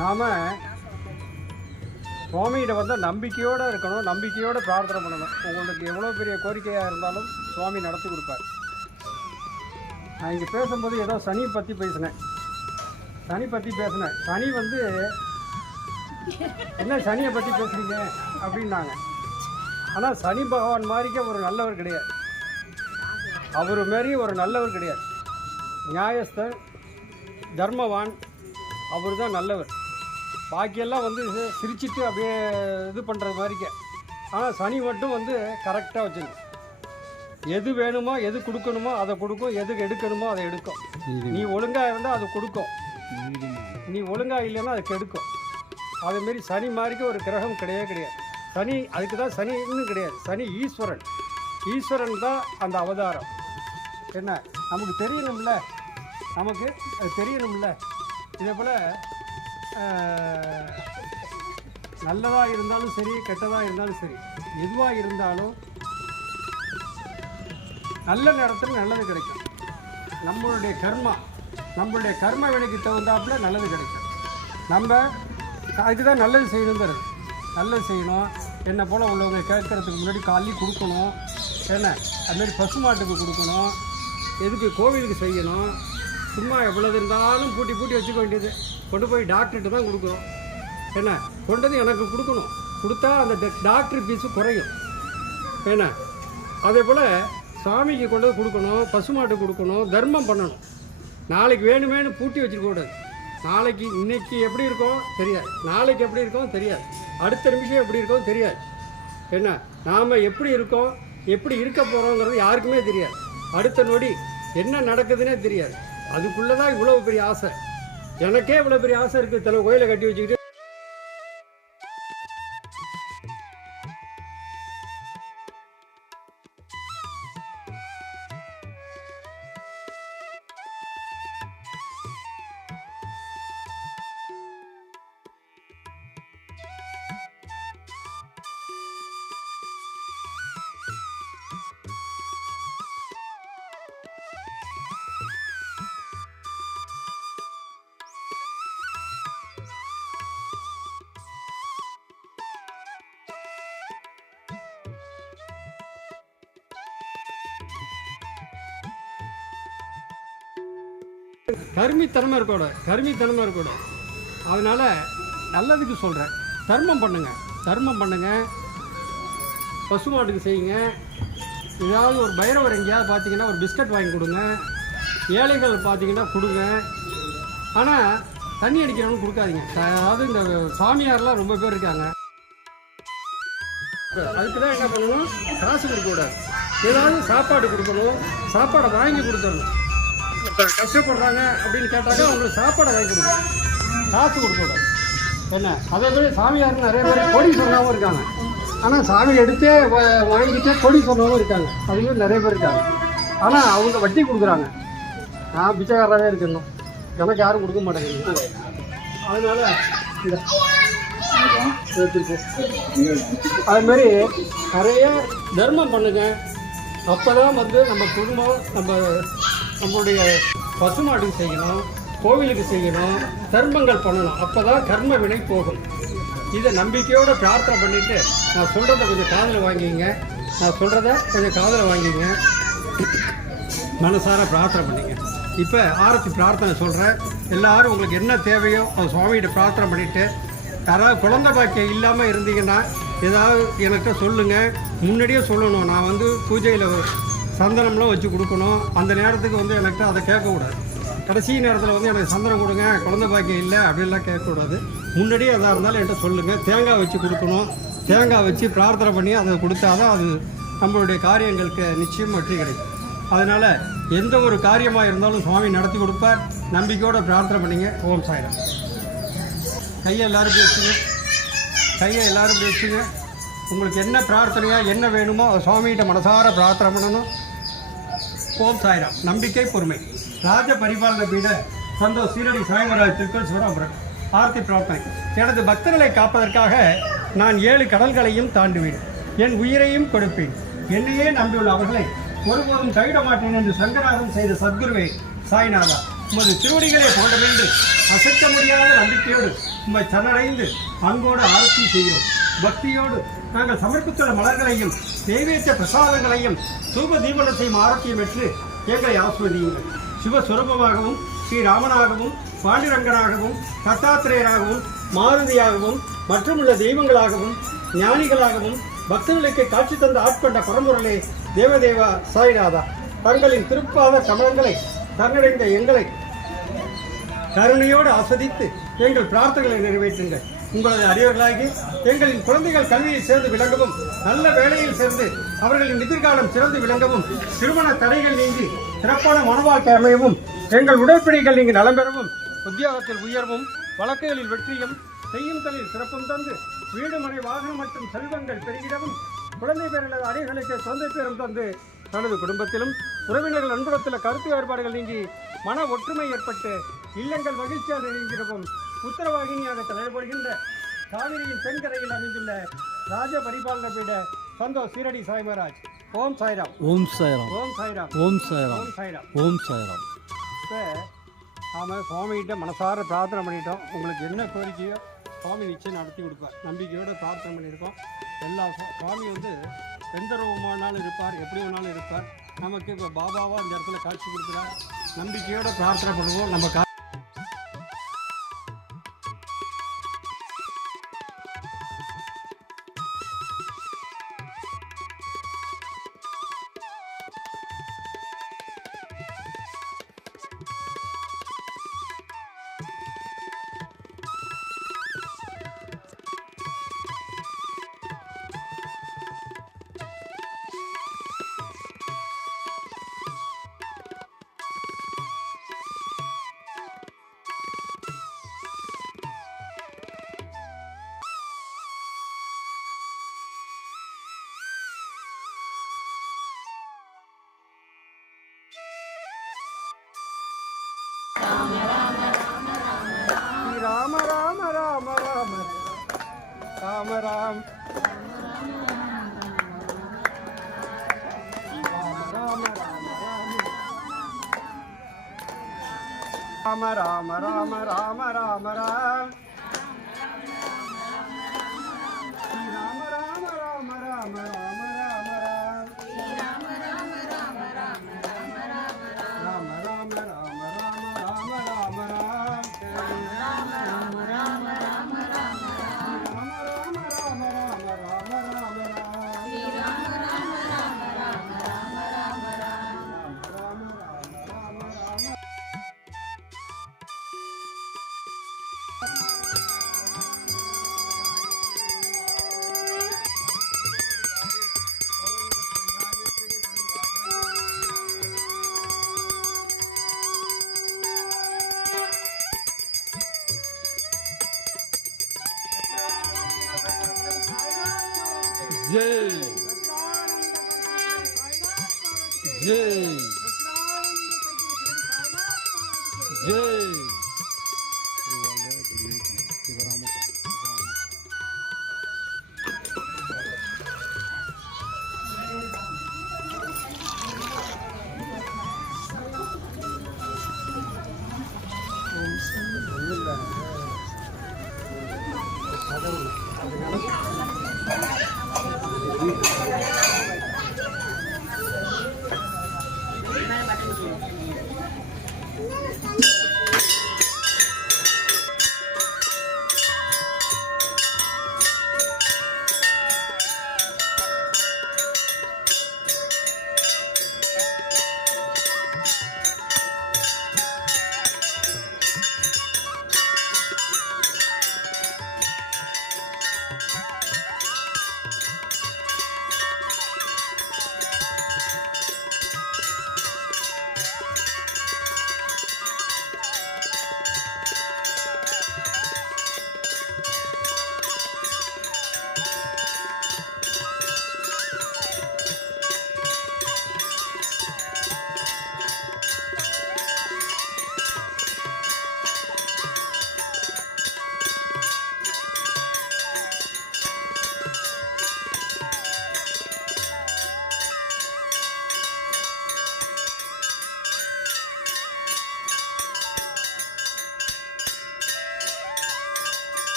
நாம சுவாமிகிட்ட வந்து நம்பிக்கையோடு இருக்கணும், நம்பிக்கையோடு பிரார்த்தனை பண்ணணும். உங்களுக்கு எவ்வளோ பெரிய கோரிக்கையாக இருந்தாலும் சுவாமி நடத்தி கொடுப்பார். நான் இங்கே பேசும்போது ஏதோ சனி பற்றி பேசினேன். சனி வந்து என்ன சனியை பற்றி பேசுகிறீங்க அப்படின்னாங்க. ஆனால் சனி பகவான் மாதிரிக்க ஒரு நல்லவர் கிடையாது, அவர் மாரி ஒரு நல்லவர் கிடையாது. நியாயஸ்தர், தர்மவான், அவர் தான் நல்லவர். பாக்கியெல்லாம் வந்து சிரிச்சிட்டு அப்படியே இது பண்ணுறது மாதிரிக்க. ஆனால் சனி மட்டும் வந்து கரெக்டாக வச்சுக்கணும். எது வேணுமோ எது கொடுக்கணுமோ அதை கொடுக்கும், எது எடுக்கணுமோ அதை எடுக்கும். நீ ஒழுங்காக இருந்தால் அது கொடுக்கும், நீ ஒழுங்காக இல்லைன்னா அது கெடுக்கும். அதேமாரி சனி மாதிரிக்க ஒரு கிரகம் கிடையாது. சனி அதுக்கு தான் சனி இன்னும் கிடையாது. சனி ஈஸ்வரன் தான் அந்த அவதாரம். என்ன நமக்கு தெரியணும்ல, நமக்கு அது தெரியணும்ல. இதே போல் நல்லதாக இருந்தாலும் சரி, கெட்டதாக இருந்தாலும் சரி, எதுவாக இருந்தாலும் நல்ல நேரத்தில் நல்லது கிடைக்கும். நம்மளுடைய கர்ம வினைக்கு தகுந்தாப்புல நல்லது கிடைக்கும். நம்ம அதுக்கு தான் நல்லது செய்யணுங்கிறது. நல்லது செய்யணும். என்னை போல் உள்ளவங்க கேட்கறதுக்கு முன்னாடி காலி கொடுக்கணும். என்ன அதுமாரி பசுமாட்டுக்கு கொடுக்கணும். எதுக்கு கோவிலுக்கு செய்யணும். சும்மா எவ்வளவு இருந்தாலும் பூட்டி வச்சுக்க வேண்டியது. கொண்டு போய் டாக்டர்கிட்ட தான் கொடுக்குறோம். என்ன கொண்டது எனக்கு கொடுக்கணும். கொடுத்தா அந்த டாக்டர் ஃபீஸு குறையும். என்ன அதே போல் சாமிக்கு கொண்டு கொடுக்கணும், பசுமாட்டு கொடுக்கணும், தர்மம் பண்ணணும். நாளைக்கு வேணுமேனு பூட்டி வச்சுருக்கக்கூடாது. நாளைக்கு இன்னைக்கு எப்படி இருக்கோ தெரியாது, நாளைக்கு எப்படி இருக்கோம் தெரியாது, அடுத்த நிமிஷம் எப்படி இருக்கோம் தெரியாது. என்ன நாம் எப்படி இருக்கோம், எப்படி இருக்க போகிறோங்கிறது யாருக்குமே தெரியாது. அடுத்த நொடி என்ன நடக்குதுன்னே தெரியாது. அதுக்குள்ளே தான் இவ்வளோ பெரிய ஆசை. எனக்கே இவ்வளோ பெரிய ஆசை இருக்குது. தலை கோயிலை கட்டி வச்சுக்கிட்டு கருமித்தனமாக இருக்கக்கூடாது. அதனால் நல்லதுக்கு சொல்கிறேன். தர்மம் பண்ணுங்கள், பசுமாட்டுக்கு செய்யுங்க. ஏதாவது ஒரு பைரவர் எங்கேயாவது பார்த்தீங்கன்னா ஒரு பிஸ்கட் வாங்கி கொடுங்க. ஏழைகள் பார்த்தீங்கன்னா கொடுங்க. ஆனால் தண்ணி அடிக்கிறவங்க கொடுக்காதீங்க. அதாவது இந்த சாமியார்லாம் ரொம்ப பேர் இருக்காங்க. அதுக்கு தான் என்ன பண்ணணும், காசு கொடுக்கக்கூடாது. ஏதாவது சாப்பாடு கொடுக்கணும், சாப்பாடை வாங்கி கொடுத்துடணும். கஷ்டப்படுறாங்க அப்படின்னு கேட்டாக்க அவங்களுக்கு சாப்பாடை வாங்கி கொடுக்கணும், காசு கொடுக்கக்கூடாது. என்ன அதே மாதிரி சாமியார் நிறைய பேர் கொடி சொன்னவங்க இருக்காங்க. ஆனால் சாமி எடுத்தே வாங்கிட்டே கொடி சொன்னவங்க இருக்காங்க. அதுமாதிரி நிறைய பேர் இருக்காங்க. ஆனால் அவங்க வட்டி கொடுக்குறாங்க. நான் பிச்சைக்காரராகவே இருக்கணும், எனக்கு யாரும் கொடுக்க மாட்டேங்குது. அதனால அதுமாரி நிறைய தர்மம் பண்ணுங்க. அப்போ தான் வந்து நம்ம குடும்பம், நம்மளுடைய பசுமாட்டுக்கு செய்யணும், கோவிலுக்கு செய்யணும், தர்மங்கள் பண்ணணும். அப்போ தான் கர்ம வினை போகும். இதை நம்பிக்கையோடு பிரார்த்தனை பண்ணிவிட்டு நான் சொல்கிறத கொஞ்சம் காதில் வாங்கிங்க. மனசார பிரார்த்தனை பண்ணிங்க. இப்போ ஆரத்தி பிரார்த்தனை சொல்கிறேன். எல்லோரும் உங்களுக்கு என்ன தேவையோ அது சுவாமிகிட்ட பிரார்த்தனை பண்ணிவிட்டு, யாராவது குழந்தை பாக்கியம் இல்லாமல் இருந்தீங்கன்னா ஏதாவது எனக்கு சொல்லுங்கள். முன்னாடியே சொல்லணும். நான் வந்து பூஜையில் சந்தனம்லாம் வச்சு கொடுக்கணும். அந்த நேரத்துக்கு வந்து எனக்கு அதை கேட்கக்கூடாது. கடைசி நேரத்தில் வந்து எனக்கு சந்தனம் கொடுங்க, குழந்தை பாக்கியம் இல்லை அப்படின்லாம் கேட்கக்கூடாது. முன்னாடியே எதாக இருந்தாலும் என்கிட்ட சொல்லுங்கள். தேங்காய் வச்சு கொடுக்கணும். தேங்காய் வச்சு பிரார்த்தனை பண்ணி அதை கொடுத்தா தான் அது நம்மளுடைய காரியங்களுக்கு நிச்சயம் வெற்றி கிடைக்கும். அதனால் எந்த ஒரு காரியமாக இருந்தாலும் சுவாமி நடத்தி கொடுப்பார். நம்பிக்கையோடு பிரார்த்தனை பண்ணிங்க. ஓம் சாய்ராம். கையை எல்லோரும் பேசுங்க. உங்களுக்கு என்ன பிரார்த்தனையாக என்ன வேணுமோ அதை சுவாமிகிட்ட மனசார பிரார்த்தனை பண்ணணும். ஓம் சாய்ராம். நம்பிக்கை, பொறுமை. ராஜ பரிபாலன பீட சந்தோஷ் சீரடி சாய்மராஜ் திருக்கல் சிவராமபுரம். ஆர்த்தி பிரார்த்தனை. எனது பக்தர்களை காப்பதற்காக நான் 7 கடல்களையும் தாண்டுவேன், என் உயிரையும் கொடுப்பேன். என்னையே நம்பியுள்ள அவர்களை ஒருபோதும் கைவிட மாட்டேன் என்று சங்கராதம் செய்த சத்குருவே சாய்நாதா, உமது திருவடிகளே போன்றவென்று அசைக்க முடியாத நம்பிக்கையோடு உம்மை சரணடைந்து அன்போடு ஆரத்தி செய்கிறோம். பக்தியோடு நாங்கள் சமர்ப்பித்துள்ள மலர்களையும் தெய்வீக பிரசாதங்களையும் தூப தீபனத்தையும் ஆரத்தியும் பெற்று எங்களை ஆஸ்வதியுங்கள். சிவஸ்வரூபமாகவும் ஸ்ரீராமனாகவும் பாண்டிரங்கனாகவும் தத்தாத்திரேயராகவும் மாருதியாகவும் மற்றுமுள்ள தெய்வங்களாகவும் ஞானிகளாகவும் பக்தர்களுக்கு காட்சி தந்த ஆட்கொண்ட பரம்பொருளே தேவதேவா சாய்நாதா, தங்களின் திருப்பாத கமலங்களை தன்னடைந்த எங்களை கருணையோடு ஆஸ்வதித்து எங்கள் பிரார்த்தனைகளை நிறைவேற்றுங்கள். உங்களது அடியவர்களாகி எங்களின் குழந்தைகள் கல்வியை சேர்ந்து விளங்கவும், நல்ல வேலையில் சேர்ந்து அவர்களின் எதிர்காலம் சிறந்து விளங்கவும், திருமண தடைகள் நீங்கி சிறப்பான மனவாழ்க்கை அமையவும், எங்கள் உடற்பிணிகள் நீங்கி நலம் பெறவும், உத்தியோகத்தில் உயர்வும், வழக்குகளில் வெற்றியும், செய்யும் தொழில் சிறப்பும் தந்து வீடு மனை வாகனம் மற்றும் செல்வங்கள் பெருகிடவும், குழந்தை பேரில் அடிகளுக்கு சொந்த பேரும் தந்து தனது குடும்பத்திலும் உறவினர்கள் அன்புறத்தில் கருத்து வேறுபாடுகள் நீங்கி மன ஒற்றுமை ஏற்பட்டு இல்லங்கள் மகிழ்ச்சியாக நீங்கிடவும் உத்தரவாகினியாக செயல்படுகின்ற காவிரியின் தென்கரையில் அமைந்துள்ள ராஜ பரிபாலன பீட சந்தோஷ் சீரடி சாய் மகாராஜ். ஓம் சாய்ராம். ஓம் சாய்ராம். ஓம் சாய்ராம். ஓம் சாய்ராம். ஓம் சாய்ராம். ஓம் சாய்ராம். இப்போ நாம் சுவாமிகிட்ட மனசார பிரார்த்தனை பண்ணிட்டோம். உங்களுக்கு என்ன கோரிக்கையோ சுவாமி நிச்சயம் நடத்தி கொடுப்பார். நம்பிக்கையோடு பிரார்த்தனை பண்ணியிருக்கோம். எல்லா சுவாமி எந்த ரூபமானாலும் இருப்பார், எப்படி வேணாலும் இருப்பார். நமக்கு இப்போ பாபாவாக இந்த இடத்துல காட்சி கொடுக்குறார். நம்பிக்கையோடு பிரார்த்தனை பண்ணுவோம். நம்ம ராம ராம ராம ராம ராம ராம் ராம ராம ராம ராம ராம ராம் जय जय जय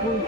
பூண்டு